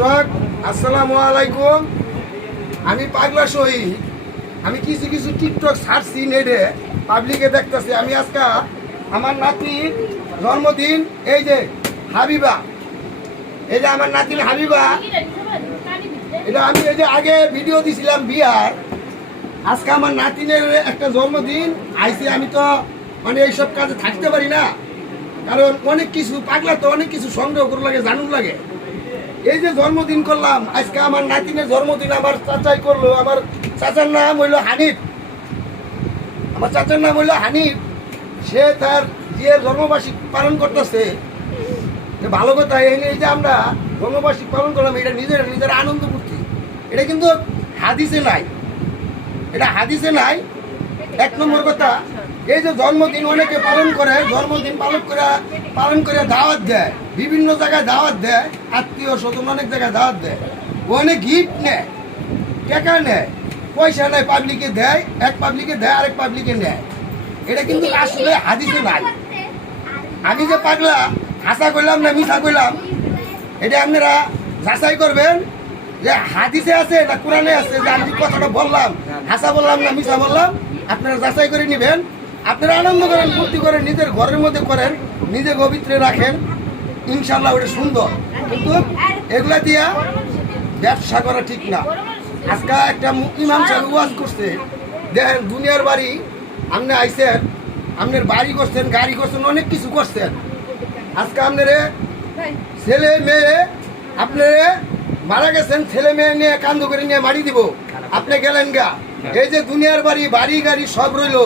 দর্শক আসসালামু আলাইকুম। আমি পাগলা শহীদ। আমি কিছু কিছু টিকটক ছাড়ছি নেটে, পাবলিকে দেখতেছি। আমি আজকে আমার নাতির জন্মদিন, এই যে হাবিবা, এই যে আমার নাতির হাবিবা, এটা আমি এই যে আগে ভিডিও দিছিলাম বিয়ার। আজকে আমার নাতিনের একটা জন্মদিন আইসি। আমি তো মানে এইসব কাজে থাকতে পারি না, কারণ অনেক কিছু পাগলা তো অনেক কিছু সংগ্রহ করে লাগে, জানুন লাগে। এই যে জন্মদিন করলাম আজকে, আমার নাতিনের জন্মদিন আমার চাচাই করলো। আমার চাচার নাম হইল হানিফ, আমার চাচার নাম হইল হানিফ। সে তার যে জন্মবার্ষিক পালন করতেছে, ভালো কথা। এই যে আমরা জন্মবার্ষিক পালন করলাম, এটা নিজের নিজের আনন্দ করছি। এটা কিন্তু হাদিসে নাই, এটা হাদিসে নাই। এক নম্বর কথা, এই যে জন্মদিন অনেকে পালন করে, জন্মদিন পালন করে দাওয়াত দেয়, বিভিন্ন জায়গায় দাওয়াত দেয়, আত্মীয় স্বজন অনেক জায়গায় দাওয়াত দেয়। অনেক গিফট নেয়, টাকা নেয়, পয়সা নেয়, পাবলিকে দেয়, এক পাবলিকে দেয়, আরেক পাবলিকে নেয়। এটা কিন্তু আসলে হাদিসে নাই। আমি যে পাগলা হাসা করলাম না মিশা করলাম, এটা আপনারা যাচাই করবেন যে হাদিসে আছে না কোরআনে আছে। যে আমি কথাটা বললাম, হাসা বললাম না মিশা বললাম, আপনারা যাচাই করে নেবেন। আপনারা আনন্দ করেন, ফুর্তি করেন, নিজের ঘরের মধ্যে করেন, নিজে পবিত্রে রাখেন, ইনশাল্লাহ ওটা সুন্দর। কিন্তু এগুলা দিয়া ব্যবসা করা ঠিক না। আজকে একটা ইমাম সাহেব ওয়াজ করছে, দেখেন দুনিয়ার বাড়ি আপনি আইসেন, আপনার বাড়ি করছেন, গাড়ি করছেন, অনেক কিছু করছেন। আজকে আপনারে ছেলে মেয়ে, আপনারে মারা গেছেন, ছেলে মেয়ে নিয়ে কান্দ করে নিয়ে মারি দিব, আপনি গেলেন গা। এই যে দুনিয়ার বাড়ি, বাড়ি গাড়ি সব রইলো,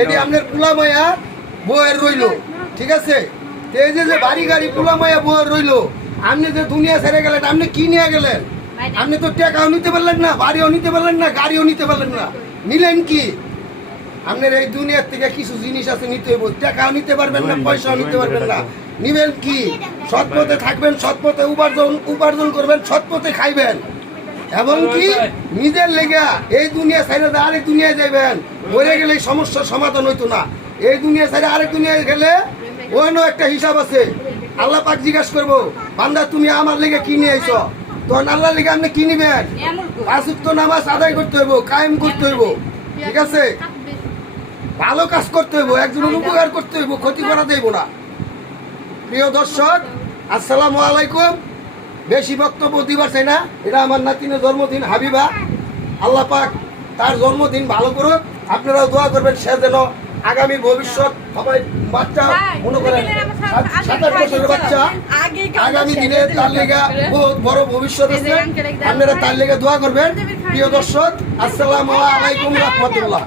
এটি আপনার পুলামায়া বউয়ের রইলো, ঠিক আছে? এই যে বাড়ি গাড়ি পুলামায়া বউয়ের রইলো, আপনি যে দুনিয়া ছেড়ে গেলেন, আপনি কি নিয়ে গেলেন? আপনি তো টাকাও নিতে পারলেন না, বাড়িও নিতে পারলেন না, গাড়িও নিতে পারলেন না, নিলেন কি? আপনার এই দুনিয়ার থেকে কিছু জিনিস আছে নিতে হইব, টাকাও নিতে পারবেন না, পয়সাও নিতে পারবেন না, নিবেন কি? সৎ পথে থাকবেন, সৎ পথে উপার্জন করবেন, সৎ পথে খাইবেন, এবং কি নিজের লেগা এই দুনিয়া ছেড়ে আরেক দুনিয়ায় যাইবেন। মরে গেলে এই সমস্যার সমাধান হইতো না। এই দুনিয়া ছেড়ে আরেক দুনিয়ায় গেলে অন্য একটা হিসাব আছে। আল্লাহ পাক জিজ্ঞাসা করবো, বান্দা তুমি আমার লেগে কি নিয়ে আইছো? তখন আল্লাহ লেগে আপনি কি নিবেন? 5 ওয়াক্ত নামাজ আদায় করতে হইব, কায়েম করতে হইব, ঠিক আছে? ভালো কাজ করতে হইব, একজনের উপকার করতে হইব, ক্ষতি করা যাইব না। প্রিয় দর্শক আসসালামু আলাইকুম। বেশি বক্তব্য দিবার চাই না। এটা আমার নাতিনের জন্মদিন হাবিবা। আল্লাহ পাক তার জন্মদিন ভালো করুক। আপনারাও দোয়া করবেন, সে যেন আগামী ভবিষ্যৎ, সবাই বাচ্চা মনে করেন 7-8 বছরের বাচ্চা, আগামী দিনে তার লেগে বহুত বড় ভবিষ্যৎ আছে। আপনারা তার লেগে দোয়া করবেন। প্রিয় দর্শক আসসালামু আলাইকুম রাহমাতুল্লাহ।